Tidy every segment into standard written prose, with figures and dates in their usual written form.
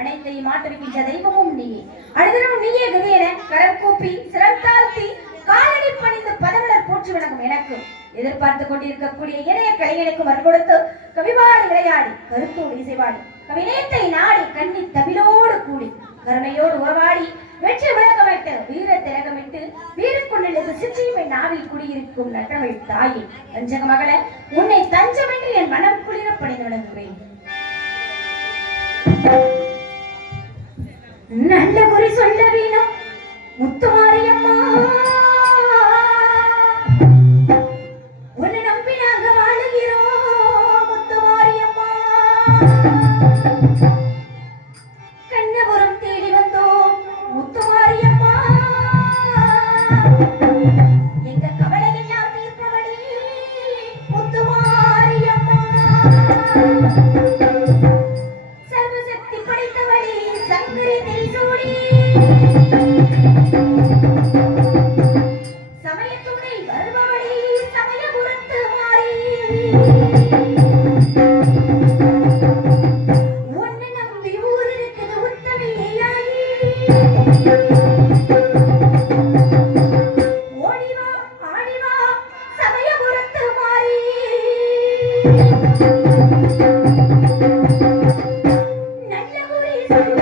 அனைத்தையும் மாற்றுகின்ற தெய்வமும் நீயே. அனுதினமும் நீயே கதியென கரம் கூப்பி சிரம் தாழ்த்தி காலடி பணிந்து பதவிடர் போற்றி வணங்கும் எனக்கு எதிர்பார்த்து கொண்டிருக்கக்கூடிய இணைய கலைஞனுக்கு வரம் கொடுத்து கவிபாடி விளையாடி கருத்தோடு இசைவாடி கவிநேத்தை நாடி கண்ணி தவிலோடு கூடி கருணையோடு உறவாடி வெற்றி விளக்கமிட்டு வீர திலகமிட்டு வீரக்கொண்டிலிருந்து சிற்றியுமை நாவில் குடியிருக்கும் நட்டமிழ் தாயே தஞ்சக மகளே, உன்னை தஞ்சமென்று என் மனம் குளிர பணிந்து விளங்குவேன். நல்ல குறி சொல்ல வேணும் முத்துமாரியம்மா, உன்னை நம்பி நாங்க வாழுகிறோம் முத்துமாரியம்மா. கண்ணபுரம் தேடி வந்தோம் முத்துமாரியம்மா, எங்க கவலை எல்லாம் தீர்ப்பவளே முத்துமாரியம்மா. சர்வசக்தி படைத்தவளே சங்கரி திரிசூடி, சமயத்துணை வருபவளே சமயபுரத்து மாறி, உன்னை நம்பி ஊர் இருக்குது உத்தமையாயி. ஓடிவா ஆடிவா சமயபுரத்து மாறி, நல்ல குறி சொல்ல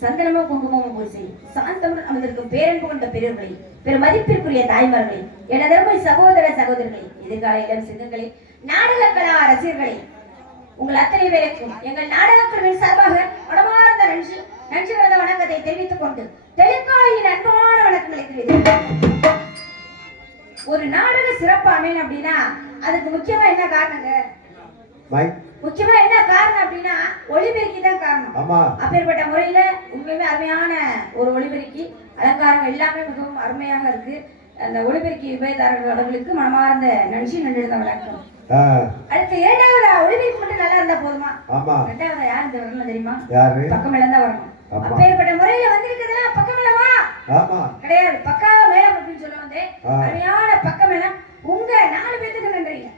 சந்தனமும் குங்குமமும் பூசி சாந்தமுடன் அமர்ந்திருக்கும் பேரன்பு கொண்ட பெரியவர்களே, பெரும் மதிப்பிற்குரிய தாய்மார்களே, எனதருமை சகோதர சகோதரர்களே, எதிர்கால இளம் சிங்கங்களே, நாடக கலா ரசிகர்களே, உங்கள் அத்தனை பேருக்கும் எங்கள் நாடக குழுவின் சார்பாக மனமார்ந்த நன்றி கலந்த வணக்கத்தை தெரிவித்துக் கொண்டு தெலுங்காயின் அன்பான வணக்கங்களை தெரிவித்துக் ஒரு நாடக சிறப்பு அமையணும் அப்படின்னா அதுக்கு முக்கியமா என்ன காரணங்க? முக்கியமா என்ன காரணம் அப்படின்னா ஒளிபெருக்கி தான் காரணம். அப்பேற்பட்ட முறையில உண்மையுமே அருமையான ஒரு ஒளிபெருக்கி அலங்காரம் எல்லாமே மிகவும் அருமையாக இருக்கு. அந்த ஒளிபெருக்கி உபயதாரர்களுக்கு மனமார்ந்த நன்றி வணக்கம். அடுத்து இரண்டாவது ஒளிபெருக்கி மட்டும் நல்லா இருந்தா போதுமா? ரெண்டாவது யார் இந்த வரணும் தெரியுமா? பக்கம் மேல தான் வரணும். அப்பேற்பட்ட முறையில வந்திருக்கிறதுலாம் பக்கம் மேலமா கிடையாது, பக்கா மேலம் அப்படின்னு சொல்ல வந்து அருமையான பக்கம் மேலம். உங்க 4 பேருக்கு நன்றிங்க.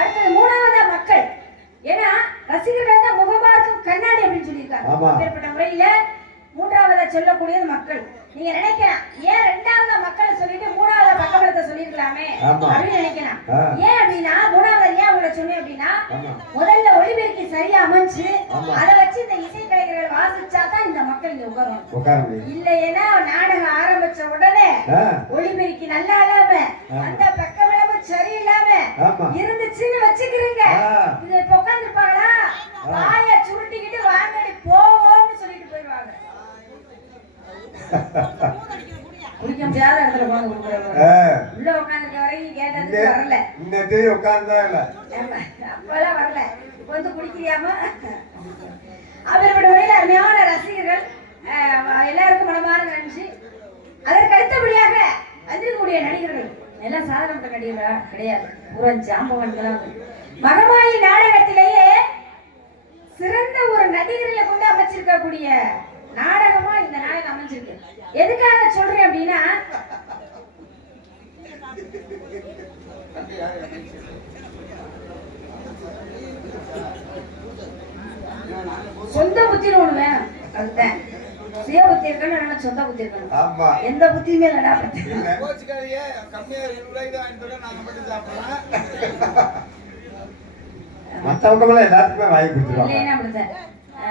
அடுத்தது மூணாவதா மக்கள், ஏன்னா ரசிகர்கள் தான் முகமார்க்கும் கண்ணாடி அப்படின்னு சொல்லியிருக்காங்க. அப்பேற்பட்ட முறையில மூன்றாவதா சொல்லக்கூடியது மக்கள். நீங்க நினைக்கலாம் ஏன் ரெண்டாவது மக்களை சொல்லிட்டு மூணாவது பக்கபலத்தை சொல்லிருக்கலாமே அப்படின்னு நினைக்கலாம். ஏன் அப்படின்னா மூணாவது ஏன் உங்களை சொன்னேன் அப்படின்னா முதல்ல ஒளிபெருக்கி சரியா அமைச்சு அதை வச்சு இந்த இசை கலைஞர்கள் வாசிச்சாதான் இந்த மக்கள் இங்க உட்காருவாங்க. இல்லைன்னா நாடகம் ஆரம்பிச்ச உடனே ஒளிபெருக்கி நல்லா இல்லாம அந்த பக்கபலமும் சரியில்லாம இருந்துச்சுன்னு வச்சுக்கிறீங்க, இது இப்ப உட்காந்துருப்பாங்களா? வாய சுருட்டிக்கிட்டு வாங்கடி போவோம்னு சொல்லிட்டு போயிடுவாங்க. குடிக்க முடியாத இடத்துல உள்ள உட்காந்துருக்க வரைக்கும் கேட்டதுக்கு வரல, அப்பெல்லாம் வரல, இப்ப வந்து குடிக்கிறியாம. அவரோட வரையில அருமையான ரசிகர்கள் எல்லாருக்கும் மனமான நன்றி. அதற்கு அடுத்தபடியாக வந்திருக்கக்கூடிய நடிகர்கள் எல்லாம் சாதாரண நடிகர்களா கிடையாது, பூரா ஜாம்பவான்களா. மகமாயி நாடகத்திலேயே சிறந்த ஒரு நடிகர்களை கொண்டு அமைச்சிருக்கக்கூடிய நாடகமா இந்த நாடகம் அமைஞ்சிருக்கு. எதுக்காக சொல்றேன் அப்படின்னா சொந்த புத்தின்னு ஒண்ணு வேணும். அதுதான் சுய புத்தி இருக்கணும், சொந்த புத்தி இருக்கணும். எந்த புத்தியுமே இல்லடா.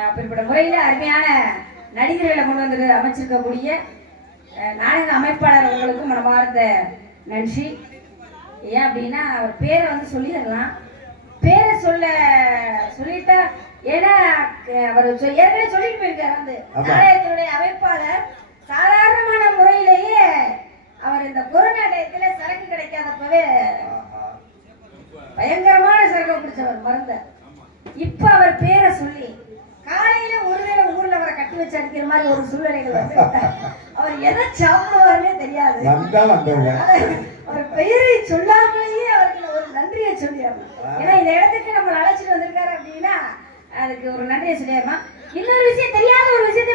அப்படிப்பட்ட முறையில அருமையான நடிகர்களை கொண்டு வந்து அமைச்சிருக்கக்கூடிய நாடக அமைப்பாளர் அவர்களுக்கும் மனமார்ந்த நன்றி. ஏன் அப்படின்னா அவர் பேரை வந்து சொல்லிடலாம், பேரை சொல்லிட்டா, ஏன்னா அவர் ஏற்கனவே சொல்லிட்டு போயிருக்காரு. வந்து நாடகத்தினுடைய அமைப்பாளர் சாதாரணமான முறையிலேயே அவர் இந்த கொரோனா டயத்துல சரக்கு கிடைக்காதப்பவே பயங்கரமான சரக்கு பிடிச்சவர் மருந்த. இப்ப அவர் பேரை சொல்லி காலையில ஒருவேளை ஊர்ல அவரை கட்டி வச்சு அடிக்கிற மாதிரி ஒரு சூழ்நிலைகள் வந்து அவர் எதை சாப்பிடுவாருன்னே தெரியாது. அவர் பெயரை சொல்லாமலேயே அவருக்கு ஒரு நன்றியை சொல்லிடணும். ஏன்னா இந்த இடத்துக்கு நம்ம அழைச்சிட்டு வந்திருக்காரு அப்படின்னா அதுக்கு ஒரு நன்றியை சொல்லிடணும். இன்னொரு விஷயம், தெரியாத ஒரு விஷயத்த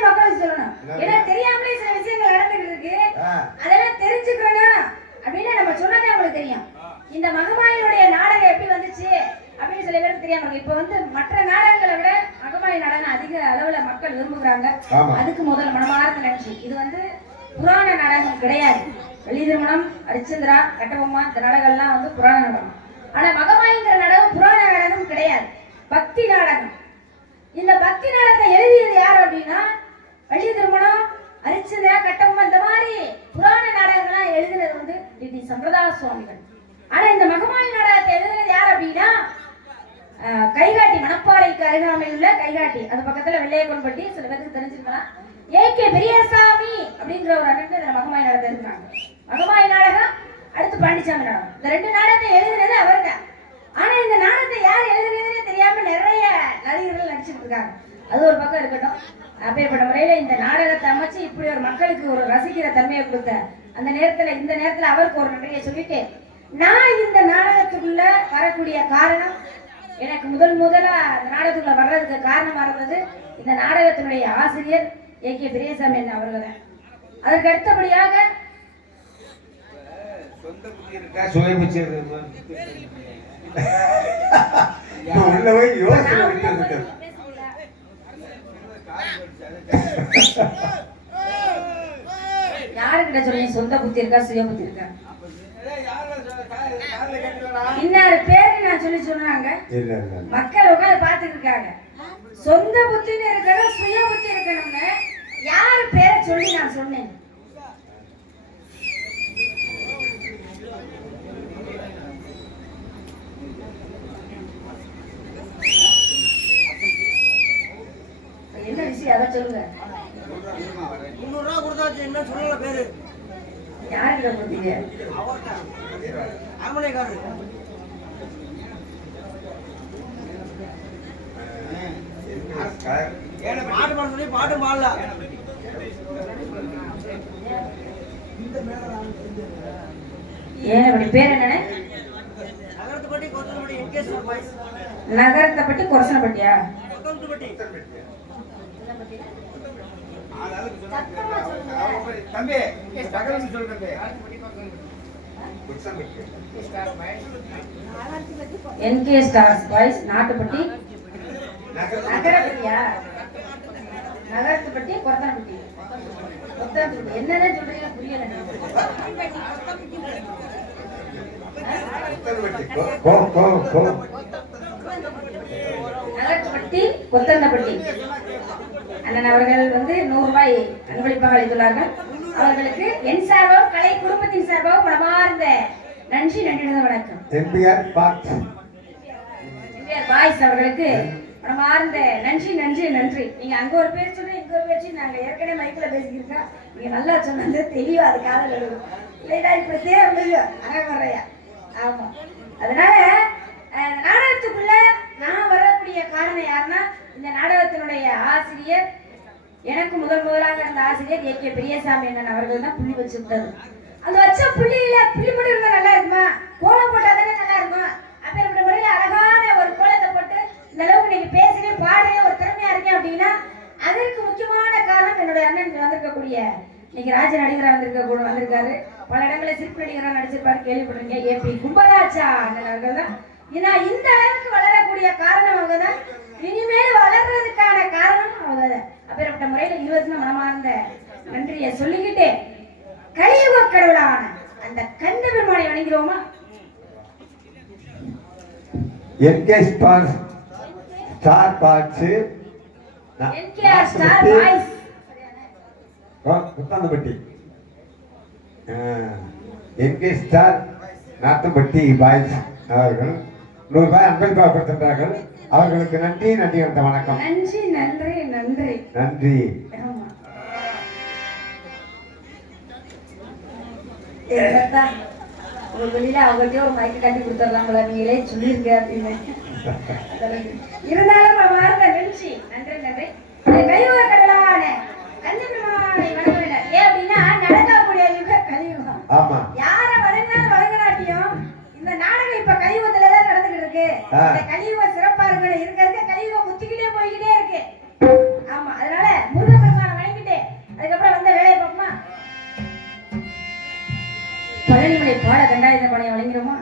மக்கள் விரும்புகிறாங்க. அதுக்கு முதல் மனமார்ந்த நன்றி. இது வந்து புராண நாடகம் கிடையாது. வெளி திருமணம், அரிச்சந்திரா, கட்டபொம்மா இந்த நாடகம்லாம் வந்து புராண நாடகம். ஆனா மகமாயிங்கிற நாடகம் புராண நாடகம் கிடையாது, பக்தி நாடகம். இந்த பக்தி நாடகத்தை எழுதியது யார் அப்படின்னா வெளி திருமணம், அரிச்சந்திரா, கட்டபொம்மா இந்த மாதிரி புராண நாடகங்கள்லாம் எழுதினது வந்து டி சம்பிரதாய சுவாமிகள். ஆனா இந்த மகமாயி நாடகத்தை எழுதினது யார் அப்படின்னா கைகாட்டி, மணப்பாறைக்கு அருகாமையில் உள்ள கைகாட்டி, அது பக்கத்துல வெள்ளையக்கோன்பட்டி, சில பேருக்கு தெரிஞ்சிருக்கலாம். ஏகே பெரியசாமி அப்படிங்கிற ஒரு அண்ணன் இதுல மகமாயி நாடகத்தை எழுதுறாங்க. மகமாயி நாடகம், அடுத்து பாண்டிச்சாமி நாடகம். இந்த 2 நாடகத்தை எழுதினது அவருங்க. ஆனா இந்த நாடகத்தை யார் எழுதுனதுன்னே தெரியாம நிறைய நடிகர்கள் நடிச்சுட்டு இருக்காங்க. அது ஒரு பக்கம் இருக்கட்டும். அப்பேற்பட்ட முறையில இந்த நாடகத்தை அமைச்சு இப்படி ஒரு மக்களுக்கு ஒரு ரசிக்கிற தன்மையை கொடுத்த அந்த நேரத்துல, இந்த நேரத்துல அவருக்கு ஒரு நன்றியை சொல்லிட்டு, நான் இந்த நாடகத்துக்குள்ள வரக்கூடிய காரணம், எனக்கு முதலா நாடகத்துக்குள்ள வர்றதுக்கு காரணமா இருந்தது இந்த நாடகத்தினுடைய ஆசிரியர் ஏகே பெரியசாமி அவர்கள். அதற்கு அடுத்தபடியாக யாருக்கிட்ட சொல்றீங்க சொந்த புத்தி இருக்கா சுய புத்தி இருக்கா? இன்னாரு பேரு நான் சொல்லி சொன்னாங்க, மக்கள் உட்காந்து பாத்துட்டு இருக்காங்க. சொந்த புத்தின்னு இருக்கணும், சுய புத்தி இருக்கணும்னு யாரு பேரை சொல்லி நான் சொன்னேன்? என்ன விஷயம் அதை சொல்லுங்க. 300 ரூபா கொடுத்தாச்சு, என்ன சொல்லல பேரு யாருக்கிட்ட கொடுத்தீங்க? அரமனைக்காரரு. பாட்டு பாட சொல்லி பாட்டு பாடல. ஏன் பேர் என்ன? நகரத்துப்பட்டி கொத்தனப்பட்டி என்கேஎஸ்ஆர் பாய்ஸ். நகரத்தைப்பட்டி கொரசனப்பட்டியா? கொத்தனப்பட்டி. தம்பி நகரம் சொல்றது என்கே ஸ்டார்ஸ் பாய்ஸ் நாட்டுப்பட்டி நகரப்பட்டியா? நகரத்துப்பட்டி கொரத்தனப்பட்டி. என்னதான் சொல்றீங்க புரியல. நகரத்துப்பட்டி கொத்தனப்பட்டி அண்ணன் அவர்கள் வந்து 100 ரூபாய் அன்பளிப்பாக அளித்துள்ளார்கள். அவர்களுக்கு என் சார்பாக, கலை குடும்பத்தின் சார்பாக மனமார்ந்த நன்றி, நன்றி வணக்கம். எம்பிஆர் பாய்ஸ் அவர்களுக்கு மனமார்ந்த நன்றி, நன்றி, நன்றி. நீங்க அங்க ஒரு பேர் சொன்னா, இங்க ஒரு பேச்சு, நாங்க ஏற்கனவே மைக்கில் பேசிக்கிருக்கோம். நீங்க நல்லா சொன்னது தெளிவா அது காதல் எழுதும் இல்லைடா, இப்ப தேவையா அறகுறையா. ஆமா, அதனால நாடகத்துக்குள்ள நான் வரக்கூடிய காரணம் யாருன்னா இந்த நாடகத்தினுடைய ஆசிரியர், எனக்கு முதலாக இருந்த ஆசிரியர் ஏகே பெரியசாமி அண்ணன் அவர்கள் தான் புள்ளி வச்சுட்டாரு. அந்த வச்ச புள்ளியில புள்ளி மட்டும் இருந்தா நல்லா இருக்குமா? கோலம் போட்டா தானே நல்லா இருக்கும். அப்பேற்பட்ட முறையில அழகான ஒரு கோலத்தை போட்டு இந்த அளவுக்கு நீங்க பேசுறேன், பாடுறேன், ஒரு திறமையா இருக்கேன் அப்படின்னா அதற்கு முக்கியமான காரணம் என்னுடைய அண்ணன் வந்திருக்கக்கூடிய, இன்னைக்கு ராஜ நடிகரா வந்திருக்காரு. பல இடங்களில் சிற்ப நடிகரா நடிச்சிருப்பாரு, கேள்விப்பட்டிருக்கீங்க. ஏபி கும்பராஜா அண்ணன் அவர்கள் தான். நான் இந்த அளவுக்கு வளரக்கூடிய காரணம் அவங்க தான். இனிமேல் வளர்றதுக்கான காரணம் அவங்க தான். அப்பேற்பட்ட முறையில 20 மனமார்ந்த நன்றியை சொல்லிக்கிட்டு கலியுக கடவுளான அந்த கந்த பெருமானை வணங்குகிறோமா? என்கே ஸ்டார் பாட்ஸ், NKR star boys Kuthanthapatti, NK star Nathampatti boys அவர்கள் 100 ரூபாய் அன்பளிப்பாக கொடுத்திருந்தார்கள். அவர்களுக்கு நன்றி, நன்றி வணக்கம். நன்றி, நன்றி, நன்றி, நன்றி. ஒரு வெளியில அவங்கள்ட்ட ஒரு மைக்கு கட்டி கொடுத்துடலாங்களா, நீங்களே சொல்லிருங்க அப்படின்னு. இருந்தாலும் மாறுத நன்றி, நன்றி, நன்றி. கலியுக கடவுளான கந்த பெருமானை வணங்குங்க. ஏன் அப்படின்னா நடக்கக்கூடிய யுக கலியுகம். யார வணங்கினாலும் வணங்கினாட்டியும் இந்த நாடகம் இப்ப கலியுகத்துலதான் நடந்துகிட்டு இருக்கு. இந்த கலியுகம் சிறப்பா இருக்க கலியுகம் முத்திக்கிட்டே போய்கிட்டே இருக்கு. ஆமா, அதனால முருக பெருமானை வணங்கிட்டு அதுக்கப்புறம் வந்த வேலையை பார்ப்போமா? பழனிமலை பாட கண்டாயுத படையை வழங்கிறோமா?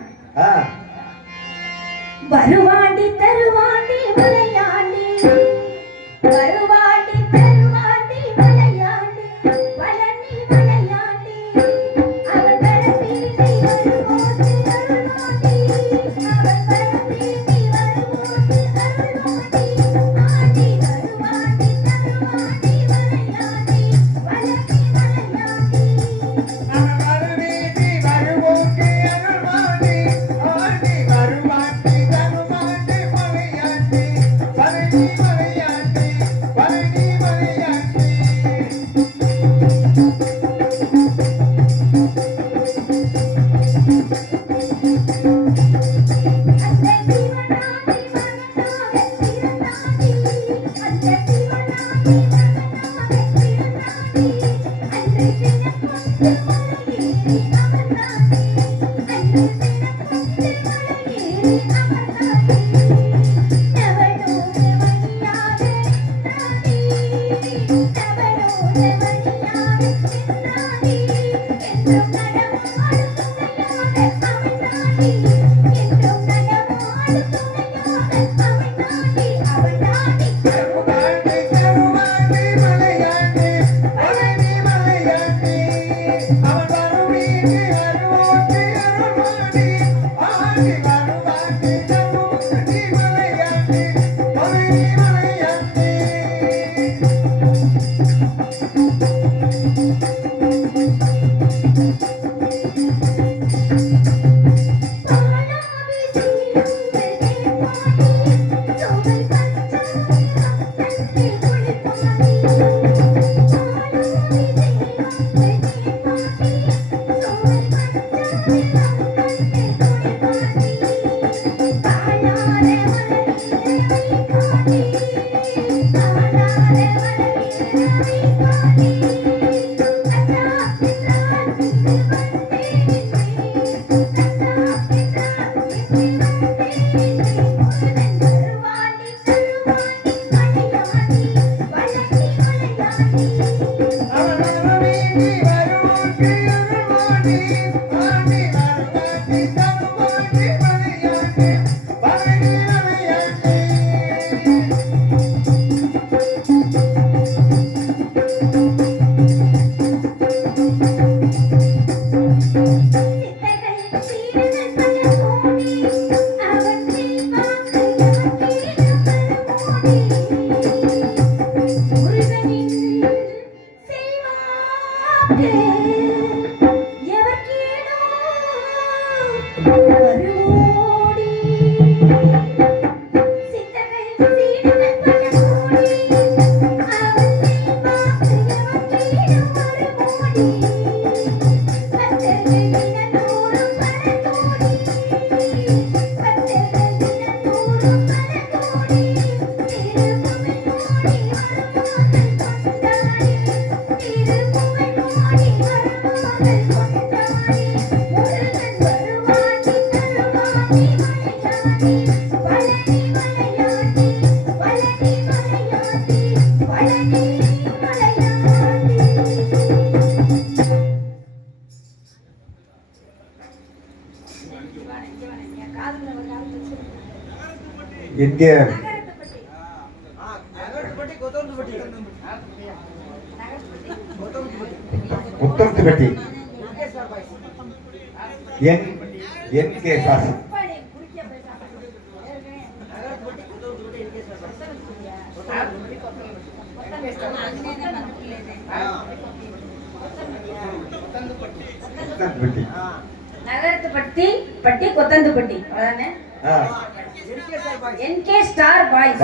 வருவாண்டி தருவாண்டி விளையாண்டி வருவாண்டி இங்கே முத்தத்துப்பட்டி என் கே சாசு நகரத்துப்பட்டி பட்டி கொத்தந்துப்பட்டி அதானே என்கே ஸ்டார் பாய்ஸ்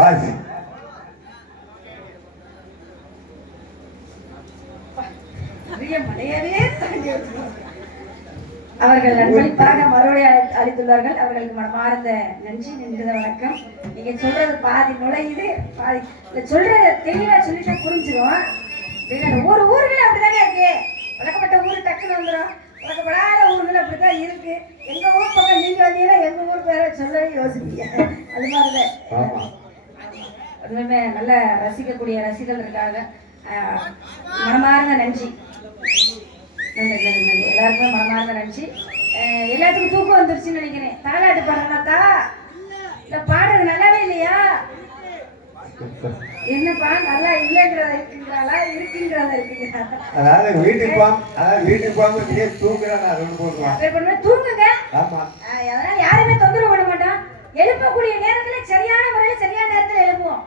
அவர்கள் அன்பளிப்பாக மறுபடியும் அளித்துள்ளார்கள். அவர்களுக்கு மனமார்ந்த நன்றி நின்ற வணக்கம். நீங்க சொல்றது பாதி நுழையுது பாதி சொல்ற தெளிவா சொல்லிட்டா புரிஞ்சிடும். ஒரு ஊர்கள் அப்படிதானே இருக்கு. வழக்கப்பட்ட ஊர் டக்குன்னு வந்துடும். வழக்கப்படாத ஊர்கள் அப்படித்தான் இருக்கு. எங்க ஊர் பக்கம் நீங்க வந்தீங்கன்னா எங்க ஊர் பேரை சொல்லவே யோசிப்பீங்க. அது மாதிரிதான் அதுவுமே நல்ல ரசிக்கக்கூடிய ரசிகர்கள் இருக்காங்க. மனமார்ந்த நன்றி. எல்லாருக்குமே மனமார்ந்த நன்றி. எல்லாத்துக்கும் தூக்கம் வந்துருச்சுன்னு நினைக்கிறேன். தாலாட்டு பாடுறா இல்ல பாடுறது நல்லாவே இல்லையா? என்னப்பா நல்லா இல்லைங்கிறத இருக்குங்கிறாளா இருக்குங்கிறத இருக்குங்களா? அதாவது வீட்டுக்கு போகாம தூங்குங்க. அதனால யாருமே தொந்தரவு பண்ண மாட்டோம். எழுப்பக்கூடிய நேரத்துல சரியான முறையில சரியான நேரத்துல எழுப்புவோம்.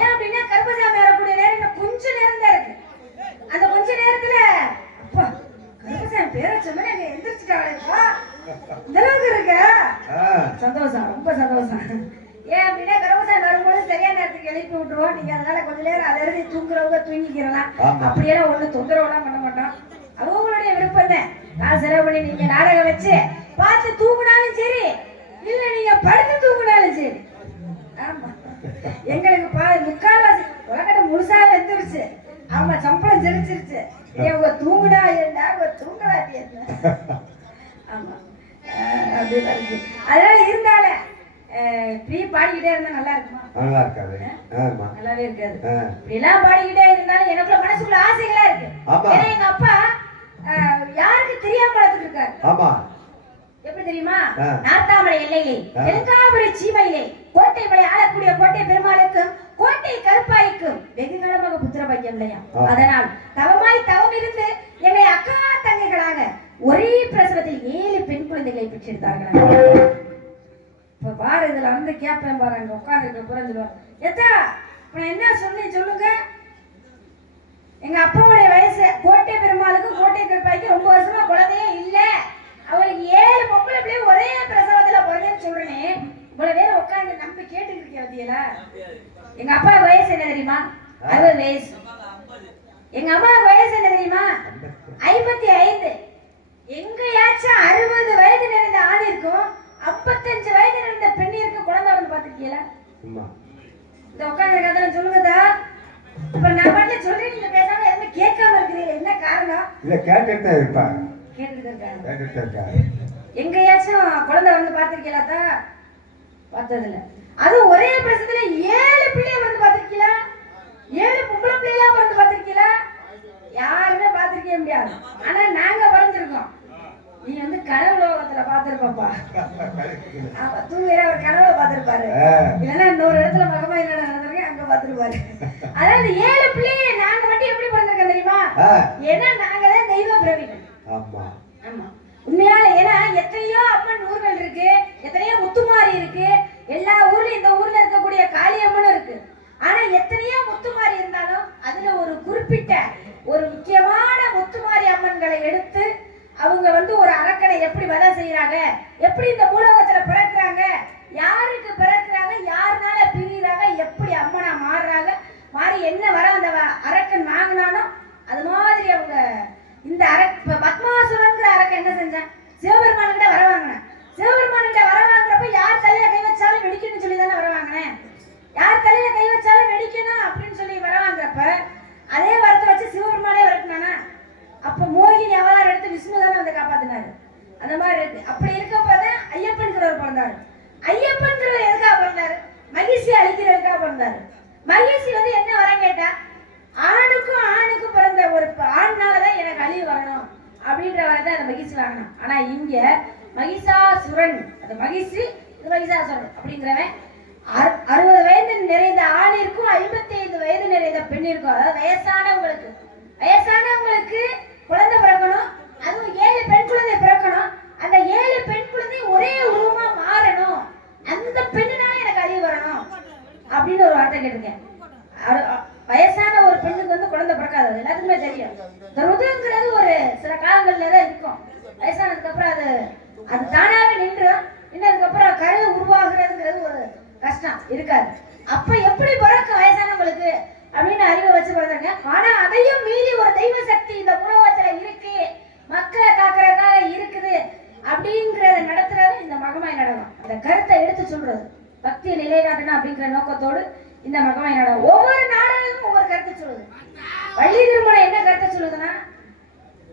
ஏன் அப்படின்னா கருப்பசாமி வரக்கூடிய நேரம் கொஞ்ச நேரம் தான் இருக்கு. அந்த கொஞ்ச நேரத்துல அப்பா கருப்பசாமி பேரை சொன்னா எந்திரிச்சுட்டாளேப்பா இந்த அளவுக்கு இருக்க சந்தோஷம், ரொம்ப சந்தோஷம். ஏன் அப்படின்னா கருப்பசாமி வரும்போது சரியான நேரத்துக்கு எழுப்பி விட்டுருவோம். நீங்க அதனால கொஞ்ச நேரம் அதை எழுதி தூங்குறவங்க தூங்கிக்கிறலாம். அப்படியெல்லாம் ஒண்ணு தொந்தரவுலாம் பண்ண மாட்டோம். அவங்களுடைய விருப்பம் தான். காசு செலவு பண்ணி நீங்க நாடகம் வச்சு பார்த்து தூங்கினாலும் சரி, இல்ல நீங்க படுத்து தூங்கினாலும் சரி. ஆமா எங்களுக்கு முக்கால்வாசி உலகத்தை முழுசாக வந்துருச்சு. ஆமா சம்பளம் செலுச்சிருச்சு. உங்க தூங்குடா என்ன தூங்கலாட்டி என்ன? ஆமா அப்படிதான் இருக்கு. அதனால இருந்தால இப்படி பாடிக்கிட்டே இருந்தா நல்லா இருக்குமா? நல்லா இருக்காது. ஆமா. நல்லாவே இருக்காது. ஆ. இப்படி எல்லாம் பாடிக்கிட்டே இருந்தாலும் எனக்குள்ள மனசுக்குள்ள ஆசைகளா இருக்கு. ஆமா. ஏன்னா எங்க அப்பா யாருக்கு தெரியாம வளர்த்துட்டு இருக்காரு. ஆமா. எப்படி தெரியுமா? ஆ. நார்த்தாமலை எல்லையிலே தெலுங்காபுரி சீமையிலே கோட்டை மலை ஆளக்கூடிய கோட்டை பெருமாளுக்கும் கோட்டை கருப்பாய்க்கும் வெகு காலமாக புத்திர பாக்கியம் இல்லையா? அதனால் தவமாய் தவம் இருந்து என்னை அக்கா தங்கைகளாக ஒரே பிரசவத்தில் 7 பெண் குழந்தைகளை பெற்றெடுத்தார்கள். இப்ப பாரு இதுல வந்து கேப்பேன் பாரு, அங்க உட்கார்ந்து புரிஞ்சுடுவார். எத்தா இப்ப நான் என்ன சொன்னேன் சொல்லுங்க. எங்க அப்பாவுடைய வயசு கோட்டை பெருமாளுக்கும் கோட்டை கருப்பாய்க்கும் ரொம்ப வருஷமா குழந்தையே இல்ல. அவளுக்கு 7 பொம்பளை பிள்ளை ஒரே பிரசவத்துல பிறந்தேன்னு சொல்றேனே. இவ்வளவு பேர் உட்கார்ந்து நம்பி கேட்டுக்கிட்டு இருக்கேன் வதியலா. எங்க அப்பா வயசு என்ன தெரியுமா? 60 வயசு. எங்க அம்மா வயசு என்ன தெரியுமா? 55. எங்கயாச்சும் 60 வயது நிறைந்த ஆண் இருக்கும், 55 வயது நிறைந்த பெண் இருக்கு. குழந்தை வந்து பாத்துருக்கீங்களா? இந்த உட்கார்ந்து கதை சொல்லுங்கதா. இப்ப நான் பாட்டு சொல்றேன், நீங்க பேசாம எதுவுமே கேட்காம இருக்கிறீங்க. என்ன காரணம்? இல்ல கேட்டுட்டு தான் இருப்பாங்க. கேட்டுட்டு இருக்காங்க. கேட்டுட்டு இருக்காங்க. எங்கயாச்சும் குழந்தை வந்து பாத்துருக்கீங்களா? பார்த்ததில்ல. அது ஒரே பிரசவத்துல 7 பிள்ளைய வந்து பாத்துருக்கீங்களா? 7 பொம்பளை பிள்ளையா வந்து பாத்துருக்கீங்களா? யாருமே பாத்திருக்கவே முடியாது. ஆனா நாங்க வளர்ந்துருக்கோம். நீ வந்து கனவு லோகத்துல பாத்திருப்பா. தூங்குற ஒரு கனவுல பாத்திருப்பாரு. இல்லன்னா இன்னொரு இடத்துல மகமா என்ன நடந்திருக்கு அங்க பாத்திருப்பாரு. அதாவது 7 பிள்ளைய நாங்க மட்டும் எப்படி பிறந்திருக்கோம் தெரியுமா? ஏன்னா நாங்க தான் தெய்வ பிரவிகள். ஆமா. ஆமா. உண்மையால ஏன்னா எத்தனையோ அம்மன் ஊர்கள் இருக்கு, எத்தனையோ முத்துமாரி இருக்கு. எல்லா ஊர்லயும் இந்த ஊர்ல இருக்கக்கூடிய காளியம்மனும் இருக்கு. ஆனா எத்தனையோ முத்துமாரி இருந்தாலும் அதுல ஒரு குறிப்பிட்ட ஒரு முக்கியமான முத்துமாரி அம்மன்களை எடுத்து அவங்க வந்து ஒரு அரக்கனை எப்படி வதை செய்யறாங்க, எப்படி இந்த பூலோகத்துல பிறக்கிறாங்க, யாருக்கு பிறக்கிறாங்க, யாருனால பிரிகிறாங்க, எப்படி அம்மனா மாறுறாங்க, மாறி என்ன வர அந்த அரக்கன் வாங்கினானோ அது மாதிரி அவங்க இந்த பத்மாசுரங்கிற அரக்கன் என்ன செஞ்சான்? சிவபெருமான்கிட்ட வர வாங்கினேன். சிவபெருமான்கிட்ட வர வாங்குறப்ப யார் தலையில கை வச்சாலும் வெடிக்கணும்னு சொல்லி தானே வர வாங்கினேன். யார் தலையில கை வச்சாலும் வெடிக்கணும் அப்படின்னு சொல்லி வர வாங்குறப்ப அதே வரத்தை வச்சு சிவபெருமானே வரட்டுனானா? அப்ப மோகினி அவதாரம் எடுத்து விஷ்ணு தானே வந்து காப்பாத்தினாரு. அந்த மாதிரி இருக்கு. அப்படி இருக்கப்பதான் ஐயப்பன்கிறவர் பிறந்தாரு. ஐயப்பன்கிறவர் எதுக்காக பிறந்தாரு? மகிழ்ச்சி அழிக்கிறதுக்காக பிறந்தாரு. மகிழ்ச்சி வந்து என்ன வரம் கேட்டா, ஆணுக்கும் ஆணுக்கும் பிறந்த ஒரு ஆண்னாலதான் எனக்கு அழிவு வரணும் அப்படின்ற வரதான் அந்த மகிழ்ச்சி வாங்கணும். ஆனா இங்க மகிஷாசுரன், அந்த மகிழ்ச்சி மகிஷாசுரன் அப்படிங்கிறவன் 60 வயது நிறைந்த ஆணிற்கும் 55 வயது நிறைந்த பெண்ணிற்கும், அதாவது வயசானவங்களுக்கு குழந்தை பிறக்கணும். அதுவும் 7 பெண் குழந்தை பிறக்கணும். அந்த 7 பெண் குழந்தை ஒரே உருவமா மாறணும். அந்த பெண்ணுனால எனக்கு அழிவு வரணும் அப்படின்னு ஒரு வார்த்தை கேட்டிருக்கேன். வயசான ஒரு பெண்ணுக்கு வந்து குழந்தை பிறக்காது, எல்லாத்துக்குமே தெரியும். இந்த ருதுங்கிறது ஒரு சில காலங்கள்ல தான் இருக்கும். வயசானதுக்கு அப்புறம் அது தானாவே நின்றதுக்கு அப்புறம் கரு உருவாகுறதுங்கிறது ஒரு கஷ்டம் இருக்காது. அப்ப எப்படி பிறக்கும் வயசானவங்களுக்கு அப்படின்னு அறிவை வச்சு பிறந்தாங்க. ஆனா அதையும் மீறி ஒரு தெய்வ சக்தி இந்த உலகத்துல இருக்கு, மக்களை காக்கிறதுக்காக இருக்குது அப்படிங்கறத நடத்துறது இந்த மகமாய் நாடகம். அந்த கருத்தை எடுத்து சொல்றது பக்தியை நிலைநாட்டணும் அப்படிங்கிற நோக்கத்தோடு இந்த மகமாய் நாடகம். ஒவ்வொரு நாடகமும் ஒவ்வொரு கருத்தை சொல்லுது. வள்ளி திருமணம் என்ன கருத்தை சொல்லுதுன்னா,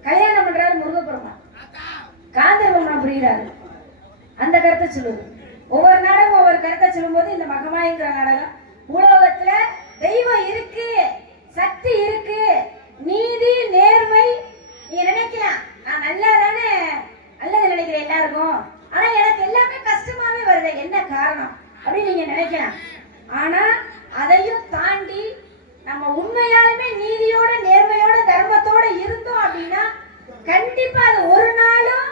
கல்யாணம் பண்றாரு முருகப்பெருமான், காந்தர்வம் புரிகிறாரு, அந்த கருத்தை சொல்லுது. ஒவ்வொரு நாடகம் ஒவ்வொரு கருத்தை சொல்லும் போது இந்த மகமாய்ங்கிற நாடகம் உலகத்துல தெய்வம் இருக்கு, சக்தி இருக்கு, நீதி நேர்மை. நீங்க நினைக்கலாம் நான் நல்லா தானே நல்லது நினைக்கிறேன் எல்லாருக்கும், ஆனா எனக்கு எல்லாமே கஷ்டமாவே வருது, என்ன காரணம் அப்படின்னு நீங்க நினைக்கலாம். ஆனா அதையும் தாண்டி நம்ம உண்மையாலுமே நீதியோட நேர்மையோட தர்மத்தோட இருந்தோம் அப்படின்னா கண்டிப்பா அது ஒரு நாளும்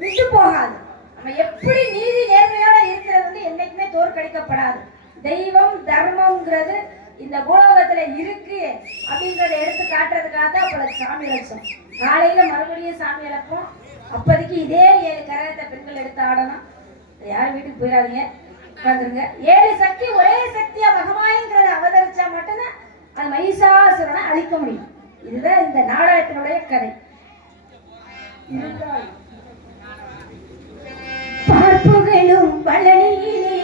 விட்டு போகாது. நம்ம எப்படி நீதி நேர்மையோட இருக்கிறது வந்து என்னைக்குமே தோற்கடிக்கப்படாது. தெய்வம் தர்மம்ங்கிறது இந்த பூலோகத்துல இருக்கு அப்படிங்கறத எடுத்து காட்டுறதுக்காக தான் பல சாமி லட்சம். காலையில மறுபடியும் சாமி இழப்போம். அப்போதைக்கு இதே 7 கரகத்தை பெண்கள் எடுத்து ஆடணும். யாரும் வீட்டுக்கு போயிடாதீங்க, உட்காந்துருங்க. 7 சக்தி ஒரே சக்தியா மகமாய்ங்கிறத அவதரிச்சா மட்டும்தான் அந்த மகிஷாசுரனை அழிக்க முடியும். இதுதான் இந்த நாடகத்தினுடைய கதை. பார்ப்புகளும் பழனியிலே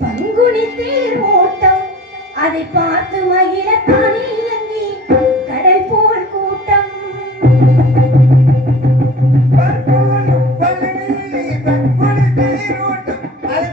பங்குனி தேர் ஓட்டம், அதை பார்த்து மகிழ தானே இறங்கி கடல் போல் கூட்டம். பார்ப்புகளும் பழனியிலே பங்குனி தேர் ஓட்டம், அதை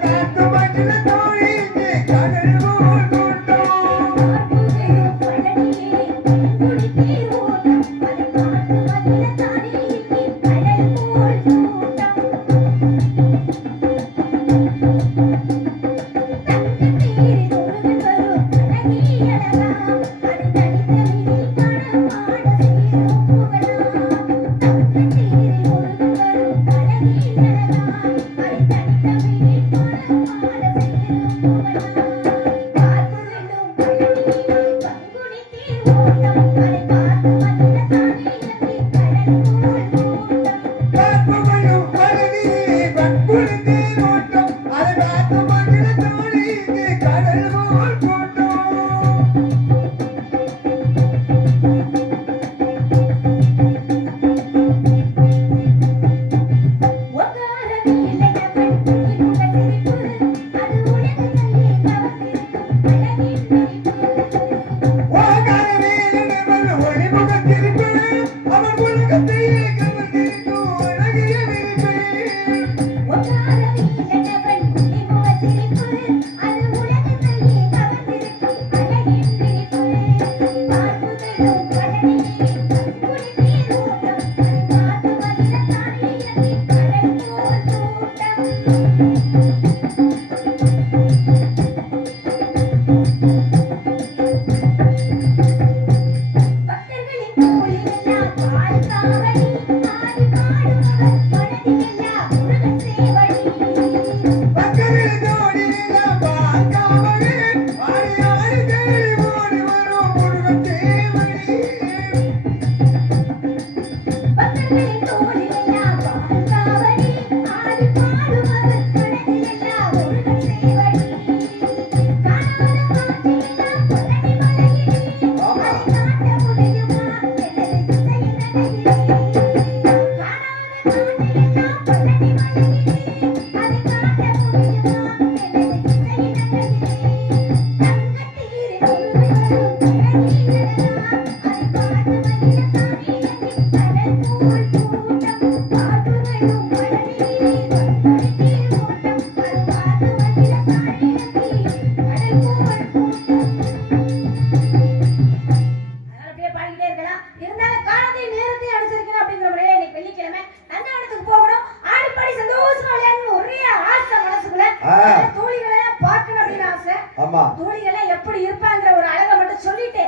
ஆமா தோழிகளே எப்படி இருப்பாங்கற ஒரு அழக மட்டும் சொல்லிட்டு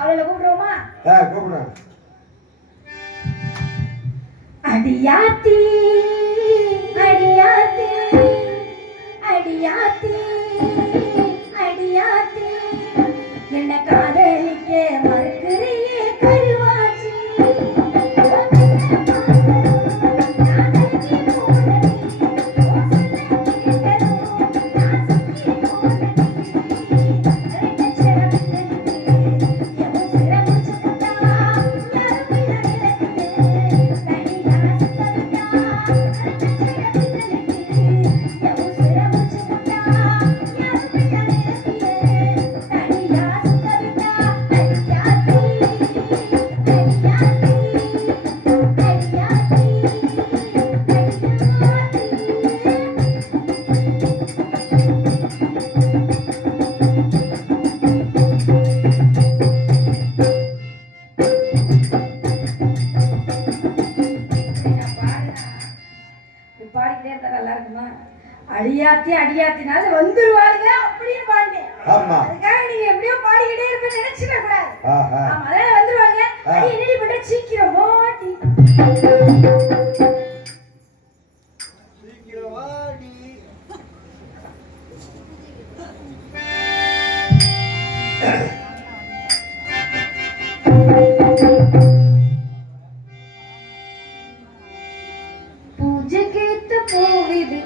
அவளை கூப்பிடுவோமா? கூப்பிடுறேன். அடியாத்தி அடியாத்தி அடியாத்தி அடியாத்தி என்ன காதலிக்க மறுக்கிறியே கருவாச்சி அடியாத்தி அடியாத்தினால வந்துருவாளுங்க அப்படின்னு பாடுங்க. அதுக்காக நீங்க எப்படியோ பாடிக்கிட்டே இருப்பேன்னு நினைச்சிட கூடாது. அதனால வந்துருவாங்க. என்னடி பண்ற சீக்கிரம் ஓட்டி சீக்கிரம் வாடி. பூஜை கிழித்து போவிது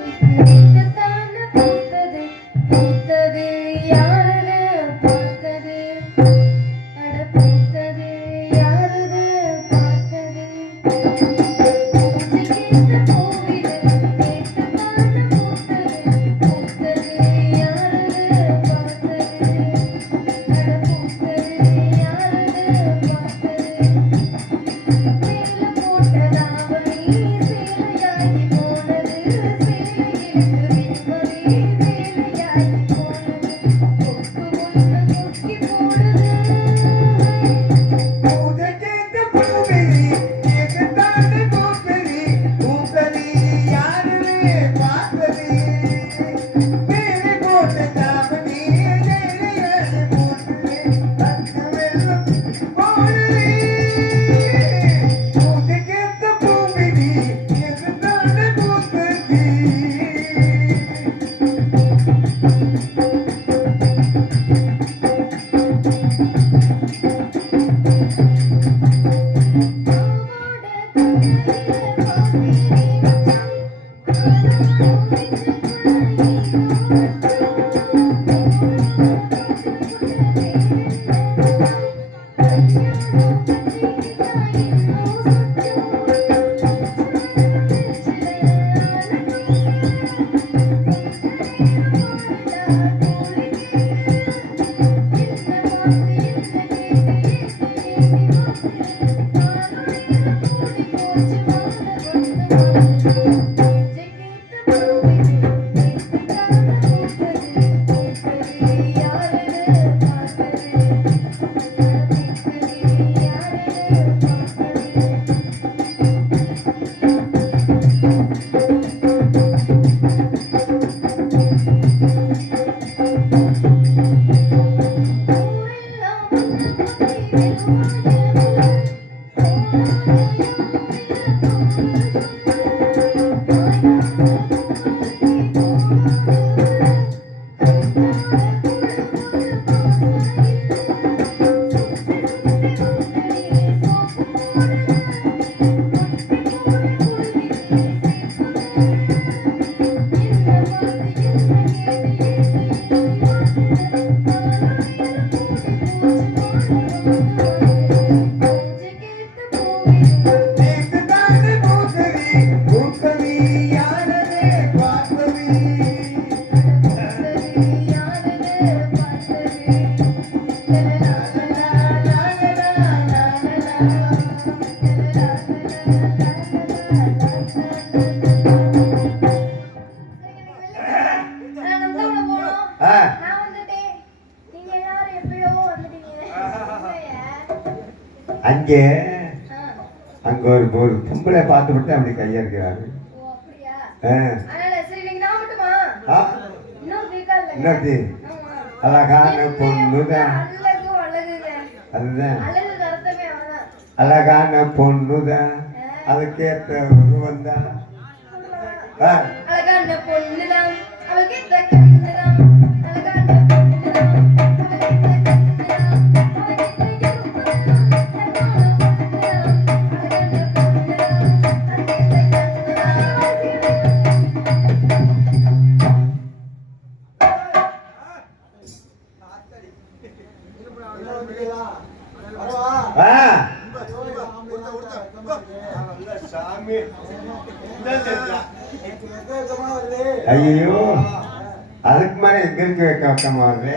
அங்கே அங்க ஒரு பொம்பளை பார்த்து விட்டு அப்படி கையா இருக்கிறாரு. இன்னொருத்தி அழகான பொண்ணுதான், அதுதான் அழகான பொண்ணுதான், அதுக்கேற்ற உருவம் தான். அழகான பொண்ணுதான் ஐயோ, அதுக்கு மேல எங்க இருக்கு வைக்கமா வருது.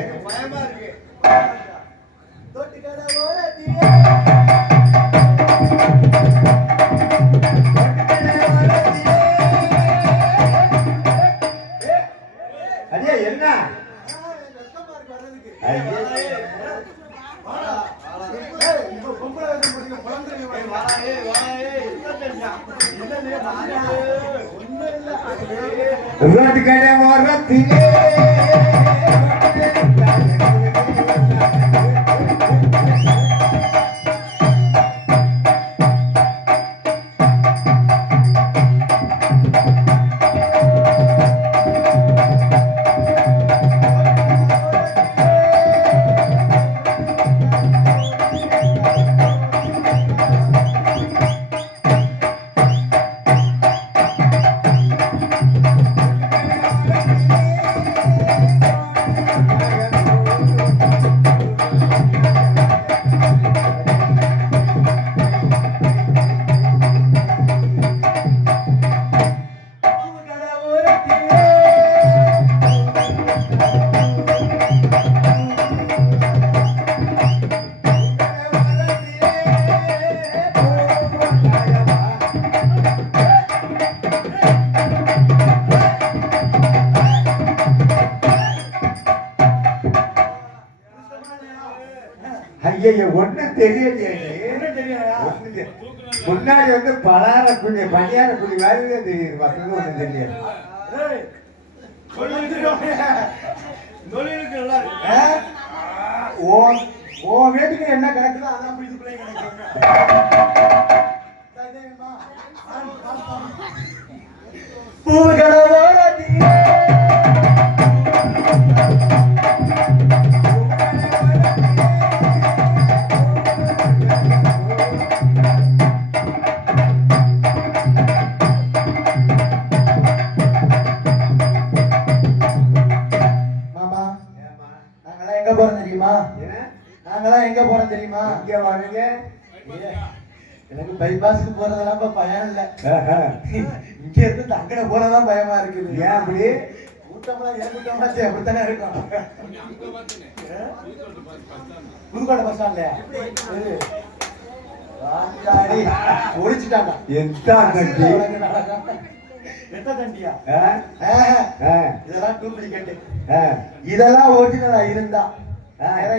ஐயா என்ன ரோட்டு கடை ஓரத்திலே ஐயா ஒண்ணு தெரியலையே. முன்னாடி வந்து பலார குழி பணியார குழி மாதிரி தெரியுது, மற்றது ஒண்ணு தெரியாது. ஓ வீட்டுக்கு என்ன கிடக்குதோ அதான் வீட்டுக்குள்ளே நாங்கெல்லாம் எங்க போறோம் தெரியுமா? இங்க வரீங்க எனக்கு பைபாஸுக்கு போறதெல்லாம் பயம் இல்ல. இங்க இருந்து தங்கட போறதான் பயமா இருக்குது. ஏன் அப்படி? கூட்டம்லாம் ஏன் கூட்டமாச்சு அப்படித்தானே இருக்கும். புதுக்கோட்டை பஸ் ஸ்டாண்ட்லயா ஒழிச்சுட்டாங்க. எந்த தண்டியா? இதெல்லாம் டூப்ளிகேட். இதெல்லாம் ஒரிஜினலா இருந்தா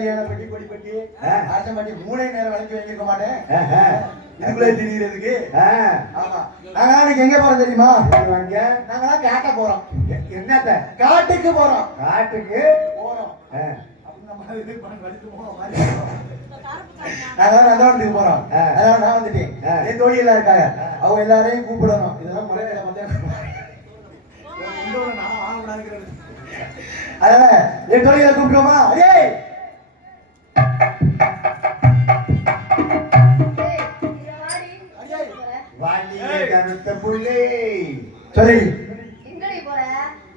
ஏழப்பட்டி கொடிப்பட்டி ஆசம்பட்டி 3 நேரம் வளைச்சு வைக்க மாட்டேன். இதுக்குள்ளே திரியறதுக்கு. ஆமா, நாங்க எங்க போறோம் தெரியுமா? நாங்க காட்ட போறோம். என்னத்த? காட்டுக்கு போறோம். காட்டுக்கு போறோம். நந்தவனத்துக்கு போறோம். அதனால நான் வந்துட்டேன். என் தோழி எல்லாம் இருக்காங்க, அவங்க எல்லாரையும் கூப்பிடணும். இதெல்லாம் முறையில அதனால என் தோழிகளை கூப்பிடுவோமா? சொல்லி